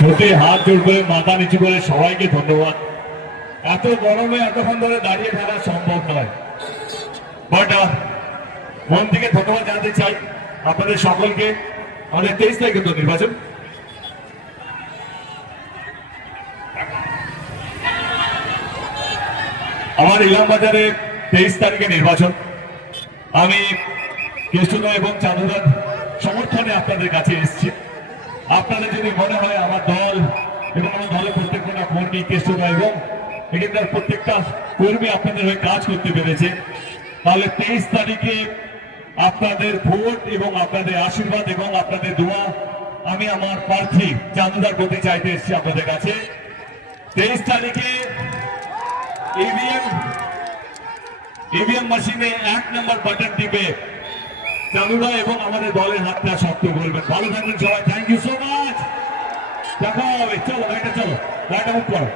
সত্যি হাত জোর করে মাথা নিচু করে সবাইকে ধন্যবাদ। এত গরমে এতক্ষণ ধরে দাঁড়িয়ে থাকা সম্ভব নয়, বাট মন থেকে ধন্যবাদ জানাতে চাই আপনাদের সকলকে। আমাদের 23 তারিখে তো নির্বাচন, আমার ইলামবাজারে 23 তারিখে নির্বাচন। আমি কেষ্টদা এবং চাঁদুদার সমর্থনে আপনাদের কাছে এসেছি। আপনাদের যদি মনে হয় আমার দল এবং আমার দলের প্রত্যেকটা কর্মী, কেষ্টদা এবং এখানকার প্রত্যেকটা কর্মী আপনাদের হয়ে কাজ করতে পেরেছে, তাহলে 23 তারিখে আপনাদের ভোট এবং আপনাদের আশীর্বাদ এবং আপনাদের দোয়া আমি আমার প্রার্থী চাঁদুদার প্রতি চাইতে এসেছি আপনাদের কাছে। 23 তারিখে ইভিএম মেশিনে 1 নম্বর বাটন টিপে চাঁদুদা এবং আমাদের দলের হাতটা শক্ত করবেন। ভালো থাকবেন সবাই, থ্যাংক ইউ সো মাচ। দেখা হবে, চলো গাড়িটা, চলো গাড়িটা মুখ করো।